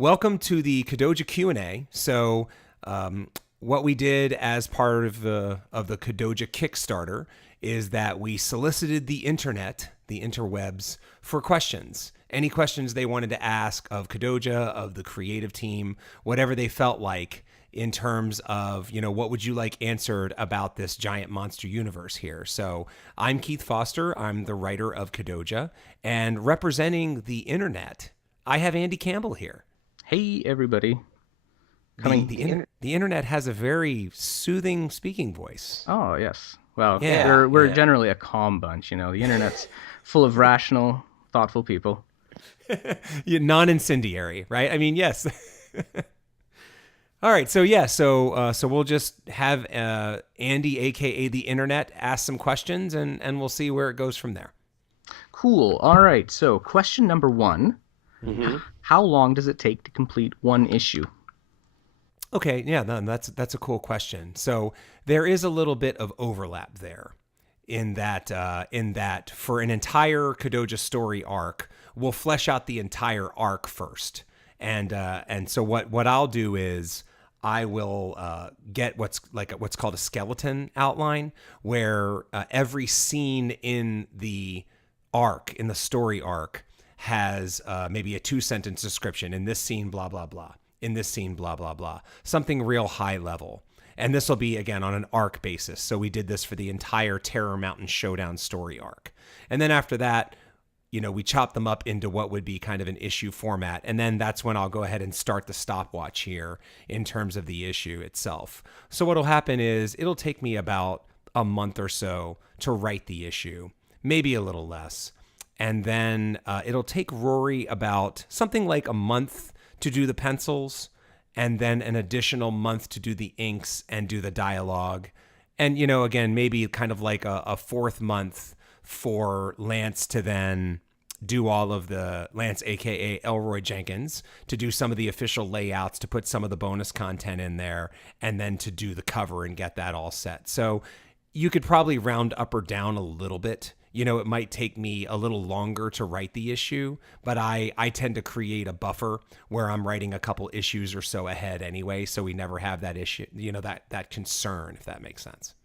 welcome to the Kodoja Q&A. So, what we did as part of the Kodoja Kickstarter is that we solicited the internet, the interwebs, for questions. Any questions they wanted to ask of Kodoja, of the creative team, whatever they felt like in terms of, what would you like answered about this giant monster universe here? So I'm Keith Foster. I'm the writer of Kodoja, and representing the internet, I have Andy Campbell here. Hey, everybody. The internet has a very soothing speaking voice. Oh, yes. Well, Yeah, we're yeah. generally a calm bunch, The internet's full of rational, thoughtful people. Non-incendiary, right? I mean, yes. All right, so so we'll just have Andy, aka the internet, ask some questions, and we'll see where it goes from there. Cool. All right. So, question number one. Mm-hmm. How long does it take to complete one issue? Okay, yeah, no, that's a cool question. So there is a little bit of overlap there, in that for an entire Kodoja story arc, we'll flesh out the entire arc first, and so what I'll do is I will get what's called a skeleton outline, where every scene in the arc, in the story arc, has maybe a 2-sentence description. In this scene, blah, blah, blah. In this scene, blah, blah, blah. Something real high level. And this will be, again, on an arc basis. So we did this for the entire Terror Mountain Showdown story arc. And then after that, we chop them up into what would be kind of an issue format. And then that's when I'll go ahead and start the stopwatch here in terms of the issue itself. So what'll happen is it'll take me about a month or so to write the issue, maybe a little less. And then it'll take Rory about something like a month to do the pencils, and then an additional month to do the inks and do the dialogue. And, again, maybe kind of like a fourth month for Lance to then do all of Lance, aka Elroy Jenkins, to do some of the official layouts, to put some of the bonus content in there, and then to do the cover and get that all set. So you could probably round up or down a little bit. It might take me a little longer to write the issue, but I tend to create a buffer where I'm writing a couple issues or so ahead anyway, so we never have that issue, that concern, if that makes sense.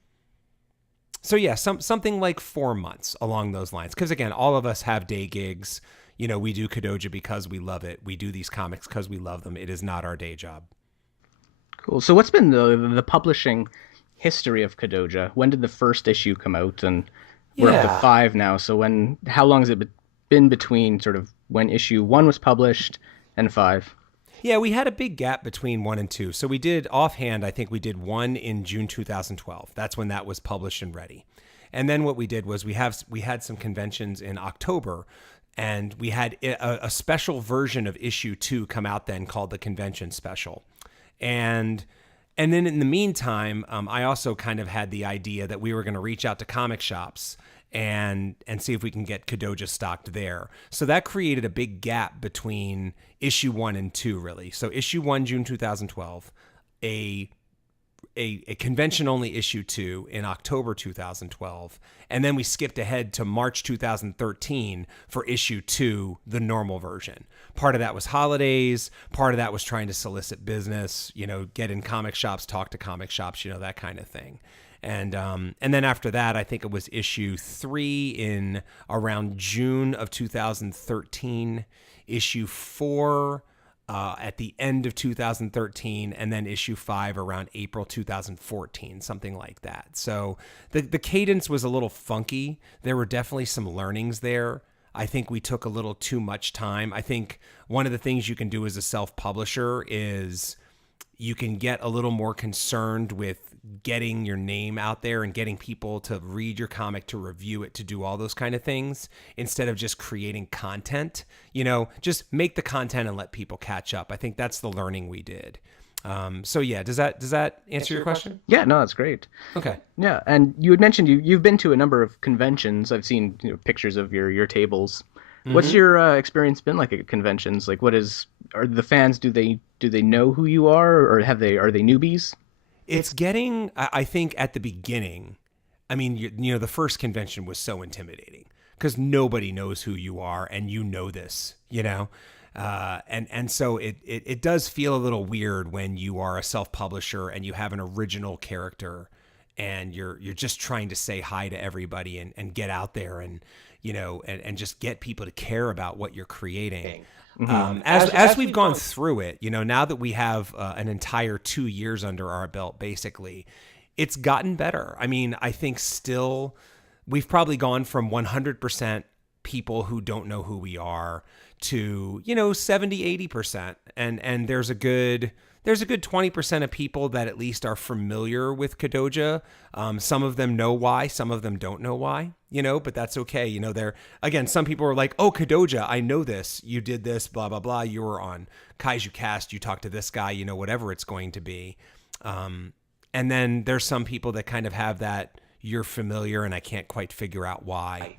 So yeah, something like 4 months along those lines. Because again, all of us have day gigs. We do Kodoja because we love it. We do these comics because we love them. It is not our day job. Cool. So, what's been the publishing history of Kodoja? When did the first issue come out? And we're up to 5 now. So, how long has it been between sort of when issue 1 was published and 5? Yeah, we had a big gap between 1 and 2. So we did offhand, I think we did 1 in June 2012. That's when that was published and ready. And then what we did was we had some conventions in October, and we had a special version of issue 2 come out then called the Convention Special. And then in the meantime, I also kind of had the idea that we were going to reach out to comic shops and see if we can get Kodoja stocked there. So that created a big gap between issue 1 and 2, really. So issue 1, June 2012, a convention-only issue 2 in October 2012, and then we skipped ahead to March 2013 for issue 2, the normal version. Part of that was holidays, part of that was trying to solicit business, get in comic shops, talk to comic shops, that kind of thing. And then after that, I think it was issue 3 in around June of 2013, issue 4 at the end of 2013, and then issue 5 around April 2014, something like that. So the cadence was a little funky. There were definitely some learnings there. I think we took a little too much time. I think one of the things you can do as a self-publisher is you can get a little more concerned with getting your name out there and getting people to read your comic, to review it, to do all those kind of things, instead of just creating content. Just make the content and let people catch up. I think that's the learning we did. So yeah, does that answer your question? Yeah, no, that's great. Okay. Yeah, and you had mentioned you've been to a number of conventions. I've seen pictures of your tables. What's your experience been like at conventions? Like, are the fans, do they know who you are, or are they newbies? It's getting, I think at the beginning, I mean, the first convention was so intimidating because nobody knows who you are, and this, And so it does feel a little weird when you are a self-publisher and you have an original character and you're just trying to say hi to everybody and get out there and and just get people to care about what you're creating. As we've gone through it, now that we have an entire 2 years under our belt, basically, it's gotten better. I mean, I think still we've probably gone from 100% people who don't know who we are to 70-80%, and there's a good 20% of people that at least are familiar with Kodoja. Some of them know why, some of them don't know why, but that's okay. Again, some people are like, oh, Kodoja, I know this, you did this, blah blah blah, you were on Kaiju Cast, you talked to this guy, whatever it's going to be. And then there's some people that kind of have that you're familiar and I can't quite figure out why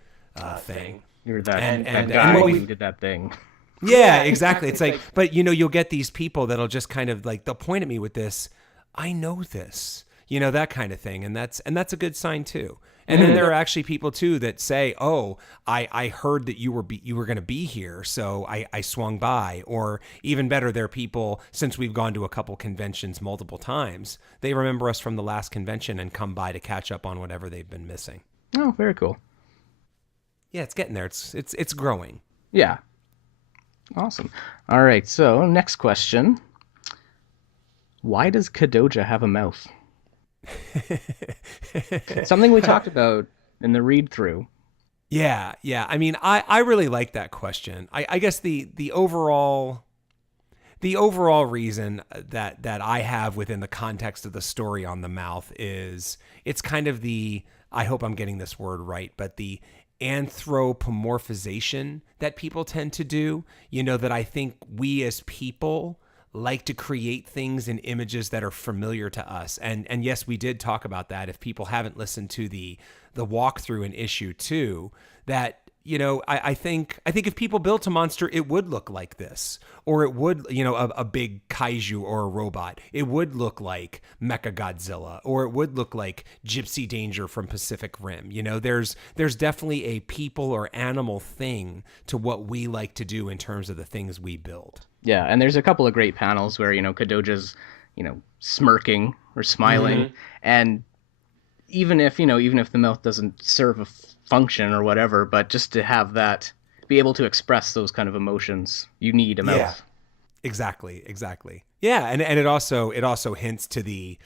thing. You're that guy who did that thing. Yeah, exactly. It's like, but you'll get these people that'll just kind of like, they'll point at me with this, I know this, that kind of thing. And that's a good sign too. And then there are actually people too that say, oh, I heard that you were going to be here, so I swung by. Or even better, there are people, since we've gone to a couple conventions multiple times, they remember us from the last convention and come by to catch up on whatever they've been missing. Oh, very cool. Yeah, it's getting there. It's growing. Yeah. Awesome. All right, so next question. Why does Kodoja have a mouth? Something we talked about in the read-through. Yeah. I mean, I really like that question. I guess the overall reason that I have within the context of the story on the mouth is it's kind of I hope I'm getting this word right, but the anthropomorphization that people tend to do, that I think we as people like to create things in images that are familiar to us. And yes, we did talk about that. If people haven't listened to the walkthrough in issue 2, that, I think if people built a monster, it would look like this, or it would, a big kaiju or a robot. It would look like Mechagodzilla, or it would look like Gypsy Danger from Pacific Rim. There's definitely a people or animal thing to what we like to do in terms of the things we build. Yeah, and there's a couple of great panels where, Kodoja's, smirking or smiling, and even if the mouth doesn't serve a function or whatever, but just to have that, be able to express those kind of emotions, you need a mouth. Yeah, exactly. Yeah, and it also hints to the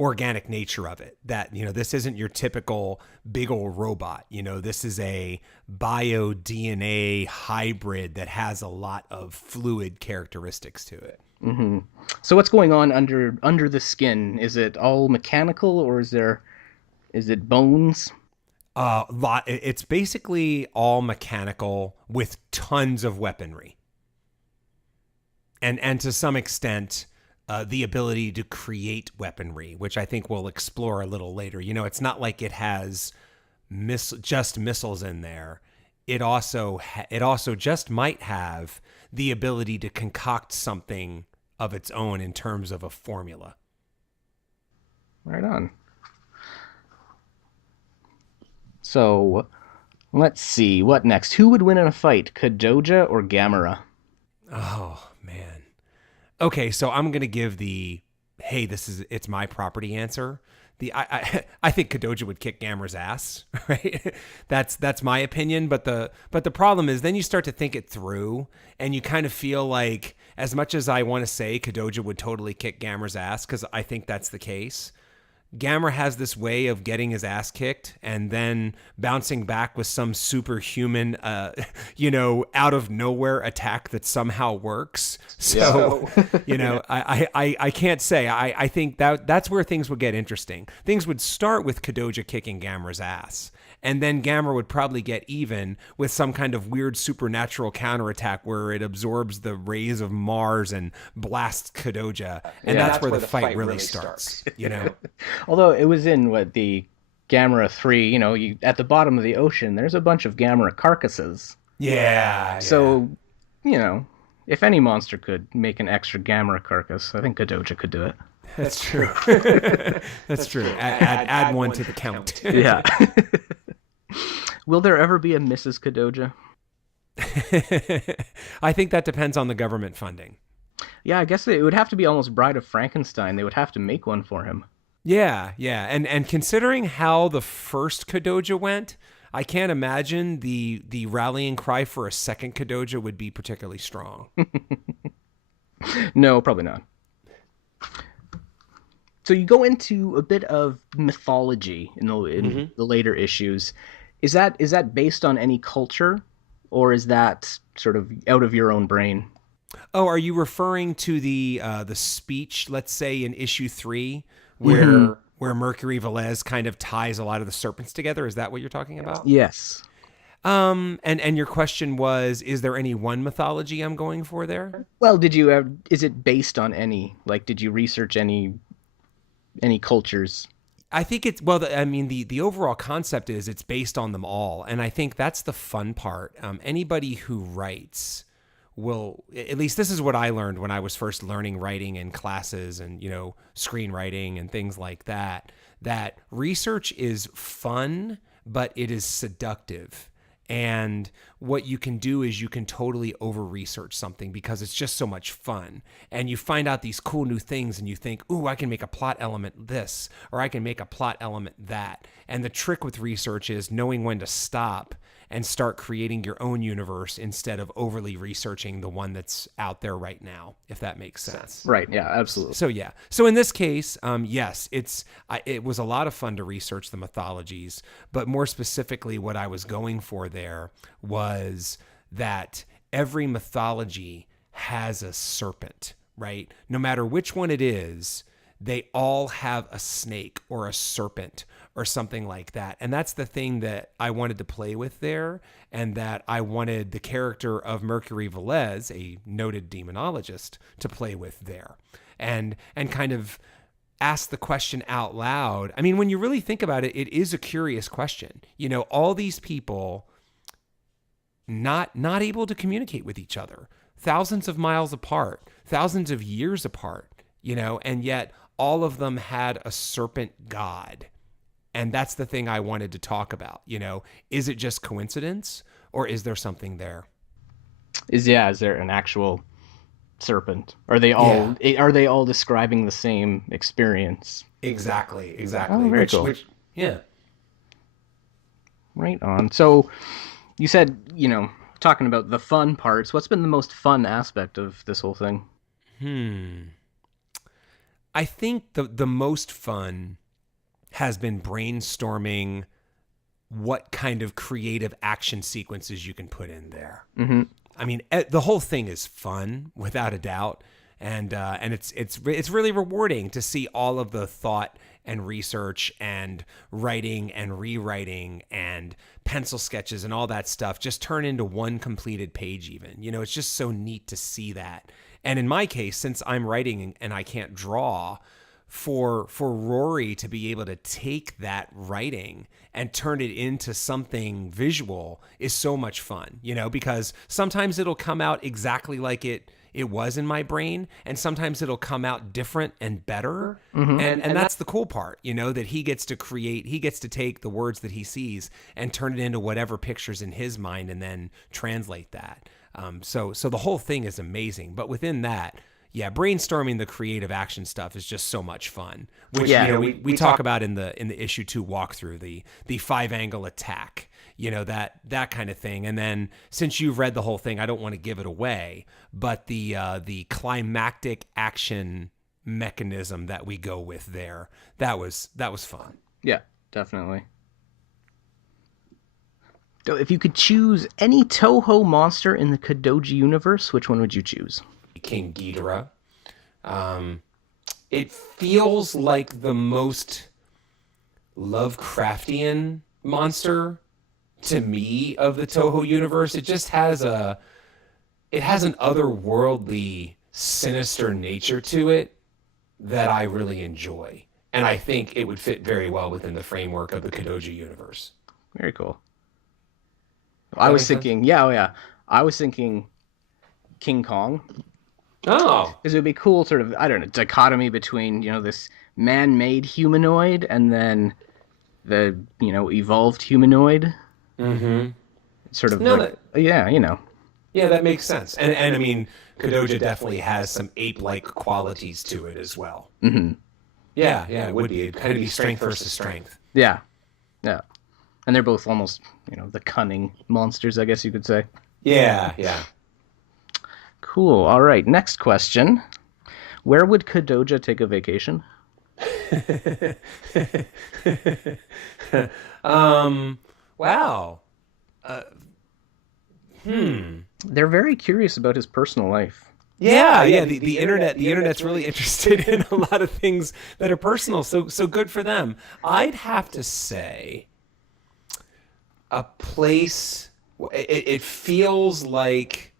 organic nature of it, that this isn't your typical big old robot. This is a bio DNA hybrid that has a lot of fluid characteristics to it. Mm-hmm. So what's going on under the skin? Is it all mechanical, or is it bones? It's basically all mechanical with tons of weaponry, and to some extent the ability to create weaponry, which I think we'll explore a little later. It's not like it has just missiles in there. It also just might have the ability to concoct something of its own in terms of a formula. Right on. So, let's see. What next? Who would win in a fight, Kodoja or Gamera? Oh, man. Okay, so I'm going to give it's my property answer. I think Kodoja would kick Gamera's ass, right? That's my opinion, but the problem is then you start to think it through and you kind of feel like, as much as I want to say Kodoja would totally kick Gamera's ass, because I think that's the case, Gamera has this way of getting his ass kicked and then bouncing back with some superhuman, out of nowhere attack that somehow works. So, I can't say. I think that's where things would get interesting. Things would start with Kodoja kicking Gamera's ass, and then Gamera would probably get even with some kind of weird supernatural counterattack where it absorbs the rays of Mars and blasts Kodoja. And that's where the fight really starts. Although it was in the Gamera 3, at the bottom of the ocean, there's a bunch of Gamera carcasses. Yeah. So, if any monster could make an extra Gamera carcass, I think Kodoja could do it. That's true. That's true. Add one to the count. Yeah. Will there ever be a Mrs. Kodoja? I think that depends on the government funding. Yeah, I guess it would have to be almost Bride of Frankenstein. They would have to make one for him. Yeah, yeah, and considering how the first Kodoja went, I can't imagine the rallying cry for a second Kodoja would be particularly strong. No, probably not. So you go into a bit of mythology in the later issues. Is that based on any culture, or is that sort of out of your own brain? Oh, are you referring to the speech, let's say in issue 3, Hmm. where Mercury Velez kind of ties a lot of the serpents together? Is that what you're talking about? Yes. And your question was, is there any one mythology I'm going for there? Well, is it based on any? Like, did you research any cultures? I think it's well. I mean, the overall concept is it's based on them all, and I think that's the fun part. Anybody who writes will, at least this is what I learned when I was first learning writing in classes and screenwriting and things like that. That research is fun, but it is seductive. And what you can do is you can totally over research something because it's just so much fun. And you find out these cool new things and you think, ooh, I can make a plot element this, or I can make a plot element that. And the trick with research is knowing when to stop and start creating your own universe instead of overly researching the one that's out there right now, if that makes sense. Right. Yeah. Absolutely. So yeah. So in this case, yes, it was a lot of fun to research the mythologies, but more specifically, what I was going for there was that every mythology has a serpent, right? No matter which one it is, they all have a snake or a serpent or something like that. And that's the thing that I wanted to play with there, and that I wanted the character of Mercury Velez, a noted demonologist, to play with there. And kind of ask the question out loud. I mean, when you really think about it, it is a curious question. All these people not able to communicate with each other, thousands of miles apart, thousands of years apart, and yet all of them had a serpent god. And that's the thing I wanted to talk about. Is it just coincidence, or is there something there? Is there an actual serpent? Yeah, Are they all describing the same experience? exactly. Oh, very cool. Yeah. Right on. So you said, talking about the fun parts, what's been the most fun aspect of this whole thing? I think the most fun has been brainstorming what kind of creative action sequences you can put in there. Hmm. I mean, the whole thing is fun without a doubt, and it's really rewarding to see all of the thought and research and writing and rewriting and pencil sketches and all that stuff just turn into one completed page. Even it's just so neat to see that. And in my case, since I'm writing and I can't draw, for Rory to be able to take that writing and turn it into something visual is so much fun, because sometimes it'll come out exactly like it was in my brain, and sometimes it'll come out different and better. And that's the cool part, that he gets to take the words that he sees and turn it into whatever pictures in his mind and then translate that. So the whole thing is amazing. But within that, yeah, brainstorming the creative action stuff is just so much fun. Which we talk about in the issue 2 walkthrough, the 5-angle attack, that kind of thing. And then since you've read the whole thing, I don't want to give it away, but the climactic action mechanism that we go with there, that was fun. Yeah, definitely. So if you could choose any Toho monster in the Kodoji universe, which one would you choose? King Ghidorah. It feels like the most Lovecraftian monster to me of the Toho universe. It just has an otherworldly, sinister nature to it that I really enjoy. And I think it would fit very well within the framework of the Kodoja universe. Very cool. Does I that was make sense? thinking, yeah, oh yeah. I was thinking King Kong. Oh, Because it would be cool, sort of, I don't know, dichotomy between, this man-made humanoid and then the, evolved humanoid. mm-hmm. sort of No, like, yeah, you know. yeah, that makes sense. And I mean, Kodoja definitely has some ape-like qualities to it as well. Hmm. Yeah, it would be. It'd kind of be strength versus strength. Yeah, yeah. And they're both almost, the cunning monsters, I guess you could say. Yeah. Cool. All right. Next question. Where would Kodoja take a vacation? Wow. They're very curious about his personal life. Yeah. The internet's really interested in a lot of things that are personal. So good for them. I'd have to say a place. It feels like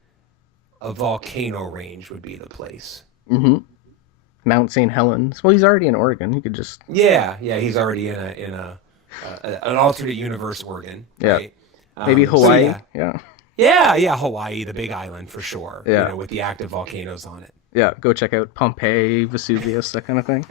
a volcano range would be the place. Hmm. Mount St. Helens. Well, he's already in Oregon. He could just. Yeah. He's already in an alternate universe Oregon, Yeah. right? Maybe Hawaii. So Yeah. yeah, Hawaii, the Big Island for sure. Yeah. With the active volcanoes on it. Yeah. Go check out Pompeii, Vesuvius, that kind of thing.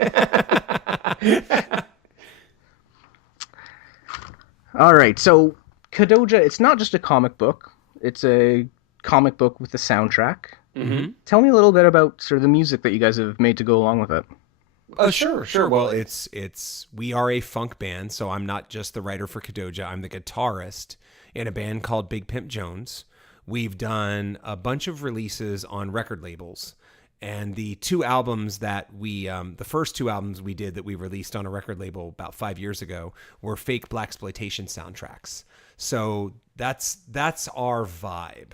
All right. So Kodoja, it's not just a comic book. It's a comic book with a soundtrack. Mm-hmm. Tell me a little bit about sort of the music that you guys have made to go along with it. Sure. Well, we are a funk band, so I'm not just the writer for Kodoja. I'm the guitarist in a band called Big Pimp Jones. We've done a bunch of releases on record labels, and the first two albums we did that we released on a record label about 5 years ago were fake blaxploitation soundtracks. So that's our vibe.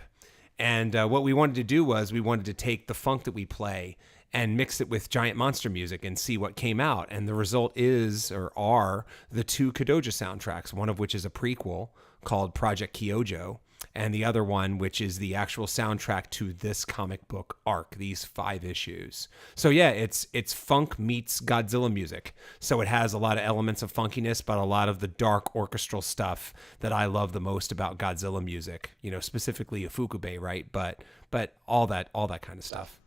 And what we wanted to do was we wanted to take the funk that we play and mix it with giant monster music and see what came out. And the result are the two Kodoja soundtracks, one of which is a prequel called Project Kyojo, and the other one, which is the actual soundtrack to this comic book arc, these 5 issues. So yeah, it's funk meets Godzilla music. So it has a lot of elements of funkiness, but a lot of the dark orchestral stuff that I love the most about Godzilla music, specifically Ufukube, right? But all that kind of stuff.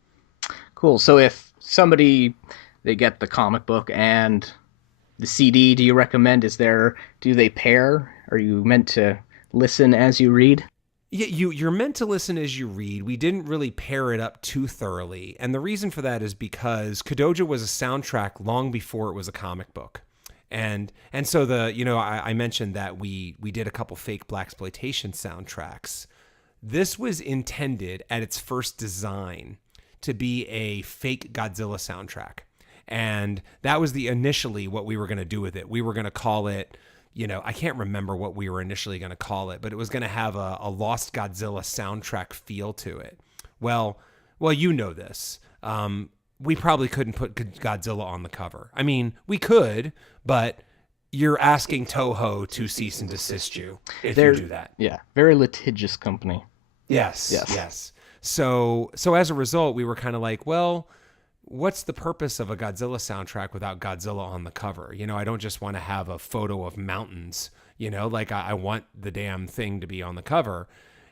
Cool. So if somebody, they get the comic book and the CD, do you recommend, do they pair? Are you meant to listen as you read? Yeah, you're meant to listen as you read. We didn't really pair it up too thoroughly. And the reason for that is because Kodoja was a soundtrack long before it was a comic book. And so I mentioned that we did a couple fake blaxploitation soundtracks. This was intended at its first design to be a fake Godzilla soundtrack. And that was initially what we were going to do with it. We were going to call it, I can't remember what we were initially going to call it, but it was going to have a Lost Godzilla soundtrack feel to it. Well, you know this. We probably couldn't put Godzilla on the cover. I mean, we could, but you're asking Toho to cease and desist you if you do that. Yeah, very litigious company. Yes. So as a result, we were kind of like, well, what's the purpose of a Godzilla soundtrack without Godzilla on the cover? I don't just want to have a photo of mountains, I want the damn thing to be on the cover.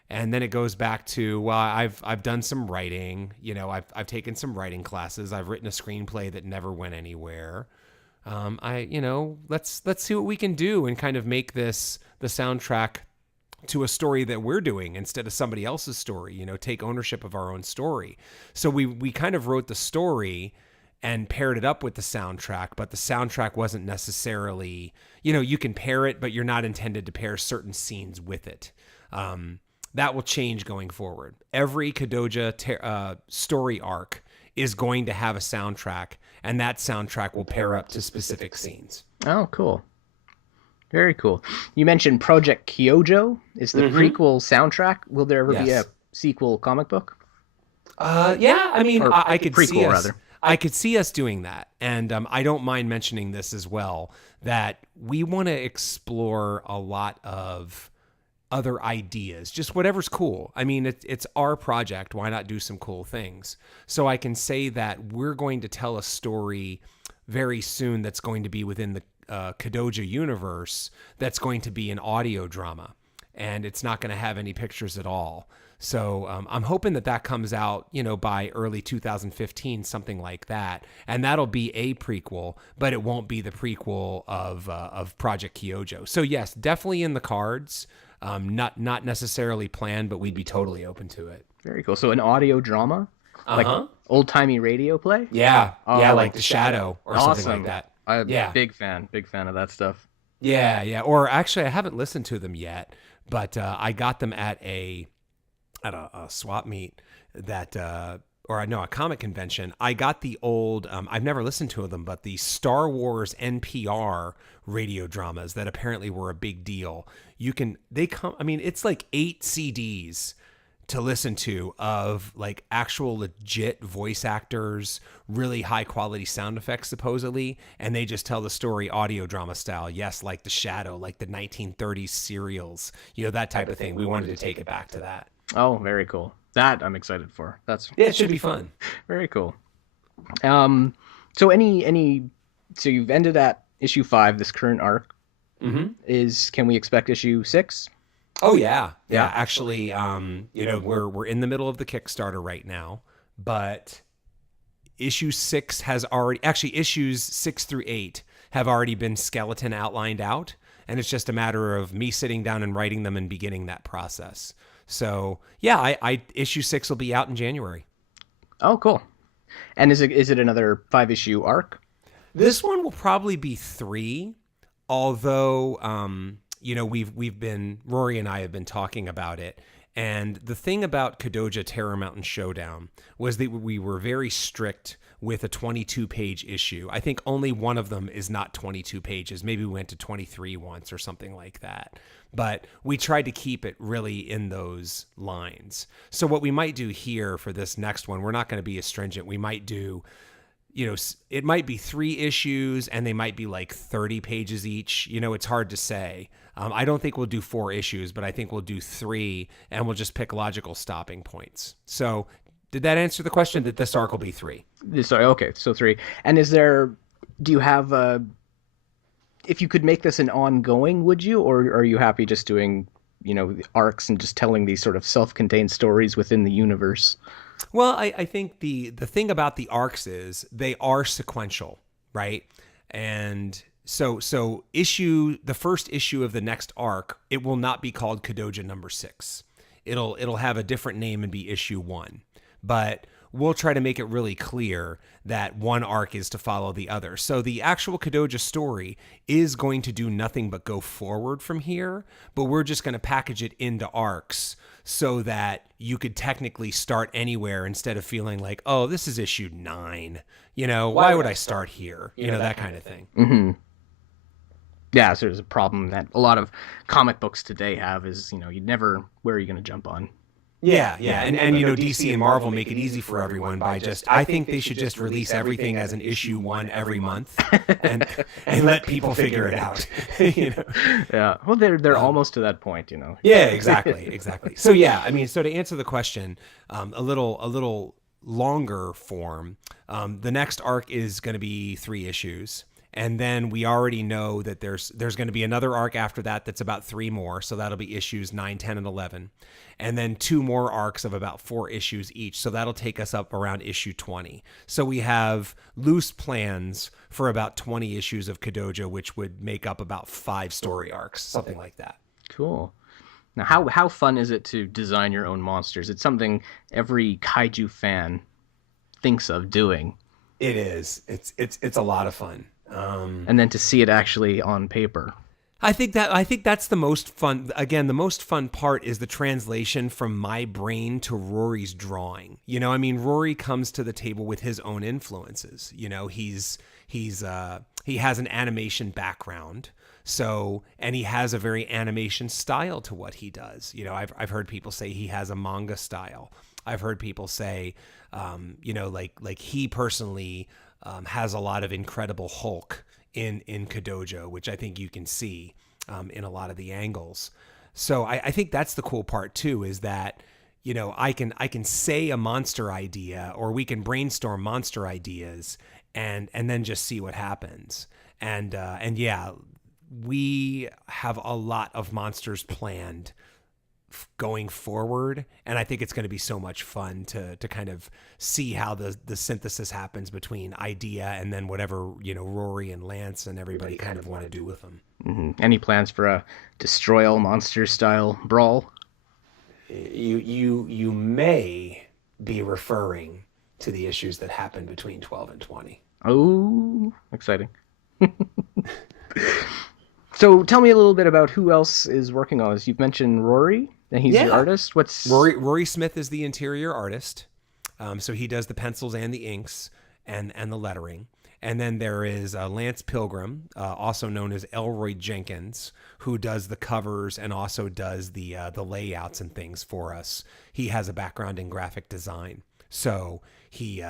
And then it goes back to, well, I've done some writing, I've taken some writing classes. I've written a screenplay that never went anywhere. Let's see what we can do and kind of make this the soundtrack to a story that we're doing instead of somebody else's story, take ownership of our own story. So we kind of wrote the story and paired it up with the soundtrack, but the soundtrack wasn't necessarily, you can pair it, but you're not intended to pair certain scenes with it. That will change going forward. Every Kodoja story arc is going to have a soundtrack, and that soundtrack will pair up to specific scenes. Oh, cool. Very cool. You mentioned Project Kyojo is the prequel soundtrack. Will there ever be a sequel comic book? Yeah. I mean, I could prequel, see us. Rather. I could see us doing that, and I don't mind mentioning this as well. That we want to explore a lot of other ideas, just whatever's cool. I mean, it's our project. Why not do some cool things? So I can say that we're going to tell a story very soon that's going to be within the Kodoja universe that's going to be an audio drama, and it's not going to have any pictures at all. So I'm hoping that comes out, by early 2015, something like that, and that'll be a prequel, but it won't be the prequel of Project Kyojo. So yes, definitely in the cards. Not necessarily planned, but we'd be totally open to it. Very cool. So an audio drama, like old-timey radio play? Yeah, yeah, like like The Shadow or something like that. I'm Yeah, big fan of that stuff. yeah. Or actually, I haven't listened to them yet, but I got them at a swap meet that or no, a comic convention. I got the old I've never listened to them, but the Star Wars NPR radio dramas that apparently were a big deal. I mean, it's like 8 CDs to listen to of like actual legit voice actors, really high quality sound effects supposedly, and they just tell the story audio drama style. Yes, like The Shadow, like the 1930s serials, that type of thing. We wanted to take it back to that. Oh, very cool. That I'm excited for. Yeah, it should be fun. Very cool. So so you've ended at issue 5, this current arc. Can we expect issue 6? Oh yeah. Actually, we're in the middle of the Kickstarter right now, but issue 6 has already, actually issues 6 through 8 have already been skeleton outlined out, and it's just a matter of me sitting down and writing them and beginning that process. So yeah, I issue 6 will be out in January. Oh, cool. And is it another 5-issue arc? This one will probably be 3, although Rory and I have been talking about it. And the thing about Kodoja Terror Mountain Showdown was that we were very strict with a 22-page issue. I think only one of them is not 22 pages. Maybe we went to 23 once or something like that. But we tried to keep it really in those lines. So what we might do here for this next one, we're not going to be as stringent. We might do, it might be 3 issues and they might be like 30 pages each. It's hard to say. I don't think we'll do 4 issues, but I think we'll do 3 and we'll just pick logical stopping points. So did that answer the question that this arc will be 3? Sorry, okay, so 3. And do you have if you could make this an ongoing, would you? Or are you happy just doing, the arcs and just telling these sort of self-contained stories within the universe? Well, I think the thing about the arcs is they are sequential, right? And so the first issue of the next arc, it will not be called Kodoja number 6. It'll have a different name and be issue 1. But we'll try to make it really clear that one arc is to follow the other. So the actual Kodoja story is going to do nothing but go forward from here, but we're just going to package it into arcs so that you could technically start anywhere instead of feeling like, oh, this is issue 9. Why would I start here? That kind of thing. Mm-hmm. Yeah, so there's a problem that a lot of comic books today have is, where are you going to jump on? Yeah. And DC and Marvel make it easy for everyone by I think they should just release everything as an issue 1 every month and let people figure it out. Yeah. Well, they're almost to that point, Yeah, exactly. So yeah, so to answer the question, a little longer form, the next arc is going to be 3 issues. And then we already know that there's going to be another arc after that that's about 3 more. So that'll be issues 9, 10, and 11. And then 2 more arcs of about 4 issues each. So that'll take us up around issue 20. So we have loose plans for about 20 issues of Kodoja, which would make up about 5 story arcs, something like that. Cool. Now, how fun is it to design your own monsters? It's something every kaiju fan thinks of doing. It is. It's a lot of fun. And then to see it actually on paper. I think that's the most fun. Again, the most fun part is the translation from my brain to Rory's drawing. Rory comes to the table with his own influences. He has an animation background. So, and he has a very animation style to what he does. I've heard people say he has a manga style. I've heard people say, like he personally has a lot of Incredible Hulk in Kodoja, which I think you can see in a lot of the angles. So I think that's the cool part too, is that I can say a monster idea, or we can brainstorm monster ideas and then just see what happens. And yeah, we have a lot of monsters planned going forward, and I think it's going to be so much fun to kind of see how the synthesis happens between idea and then whatever Rory and Lance and everybody kind of want to do with them. Any plans for a destroy all monsters style brawl? You may be referring to the issues that happened between 12 and 20. Oh, exciting. So tell me a little bit about who else is working on this. You've mentioned Rory, and he's the artist. What's Rory Smith is the interior artist. So he does the pencils and the inks and the lettering. And then there is Lance Pilgrim, also known as Elroy Jenkins, who does the covers and also does the layouts and things for us. He has a background in graphic design, so he's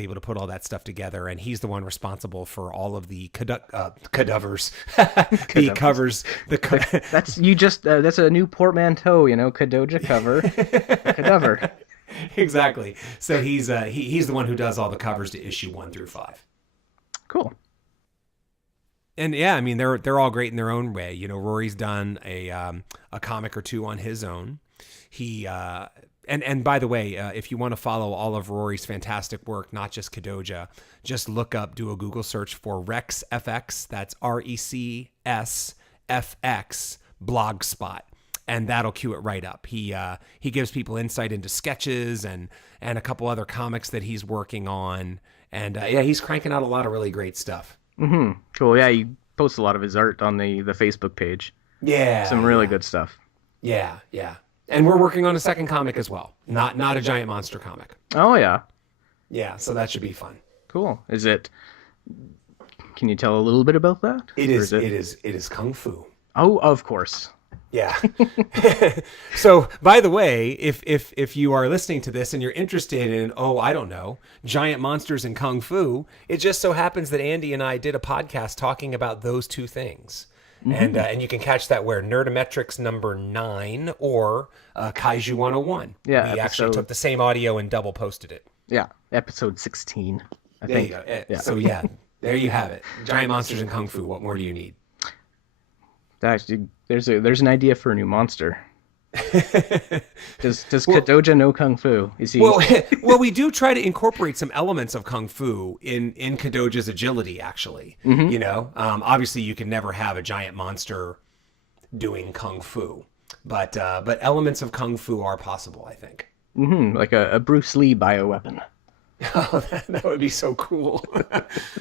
able to put all that stuff together, and he's the one responsible for all of the cadavers, the covers. That's a new portmanteau, Kodoja cover, cadaver. Exactly. So he's the one who does all the covers to issue 1 through 5. Cool. And yeah, I mean they're all great in their own way. Rory's done a comic or two on his own. He and by the way, if you want to follow all of Rory's fantastic work, not just Kodoja, just do a Google search for Rex FX. That's RECS Blogspot. And that'll cue it right up. He gives people insight into sketches and a couple other comics that he's working on. And he's cranking out a lot of really great stuff. Mm-hmm. Cool. Yeah, he posts a lot of his art on the Facebook page. Yeah. Some really good stuff. Yeah. And we're working on a second comic as well. Not a giant monster comic. Oh, yeah. Yeah, so that should be fun. Cool. Can you tell a little bit about that? It is Kung Fu. Oh, of course. Yeah. So, by the way, if you are listening to this and you're interested in, I don't know, giant monsters and Kung Fu, it just so happens that Andy and I did a podcast talking about those two things. Mm-hmm. And you can catch that where Nerdometrics number 9 or Kaiju 101. Yeah, we actually took the same audio and double posted it. Yeah, episode 16, I there think. You go. Yeah. So yeah, there you have it. Giant monsters and Kung Fu. What more do you need? Actually, there's an idea for a new monster. Does Kodoja know Kung Fu? Is he? Well, we do try to incorporate some elements of Kung Fu in Kodoja's agility. Actually, obviously you can never have a giant monster doing Kung Fu, but elements of Kung Fu are possible, I think. Mm-hmm. Like a Bruce Lee bioweapon. Oh, that would be so cool.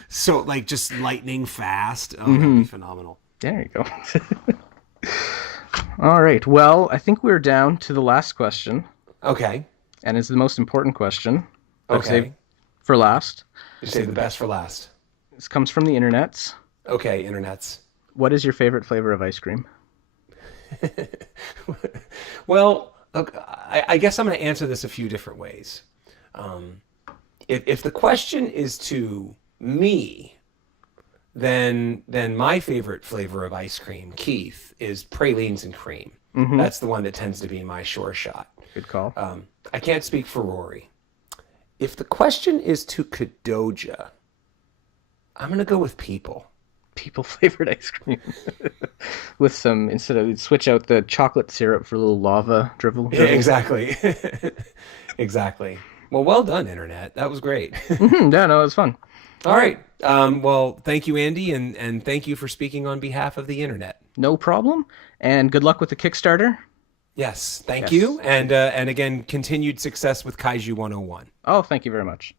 So like just lightning fast. Oh, that'd be phenomenal. There you go. All right. Well, I think we're down to the last question. Okay. And it's the most important question. Okay. Save for last. Save the best for last. This comes from the internets. Okay, internets. What is your favorite flavor of ice cream? Well, look, I guess I'm going to answer this a few different ways. If the question is to me, then my favorite flavor of ice cream, Keith, is pralines and cream. Mm-hmm. That's the one that tends to be my sure shot. Good call. I can't speak for Rory. If the question is to Kodoja, I'm going to go with people. People flavored ice cream. With some, instead of, switch out the chocolate syrup for a little lava dribble. Yeah, exactly. Exactly. Well done, Internet. That was great. Yeah, no, it was fun. All right. Well, thank you, Andy, and thank you for speaking on behalf of the Internet. No problem. And good luck with the Kickstarter. Yes, thank you. And again, continued success with Kaiju 101. Oh, thank you very much.